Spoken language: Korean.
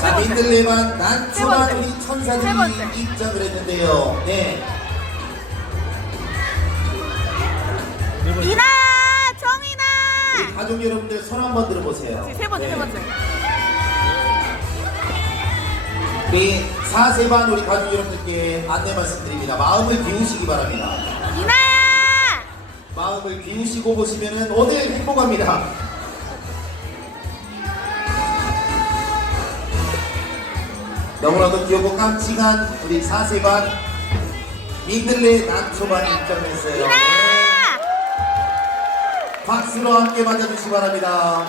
자, 민들레만 세 번째. 우리 세 천사들이. 입장을 했는데요. 네. 이나 정이나 가족 여러분들 손 한번 들어보세요. 세 번째 세 네. 번째 우리 사세반 우리 가족 여러분들께 안내 말씀드립니다. 마음을 비우시기 바랍니다. 이나야 마음을 비우시고 보시면은 오늘 행복합니다. 너무나도 귀엽고 깜찍한 우리 사세반 민들레 난초반 입장했어요. 네. 박수로 함께 맞아주시기 바랍니다.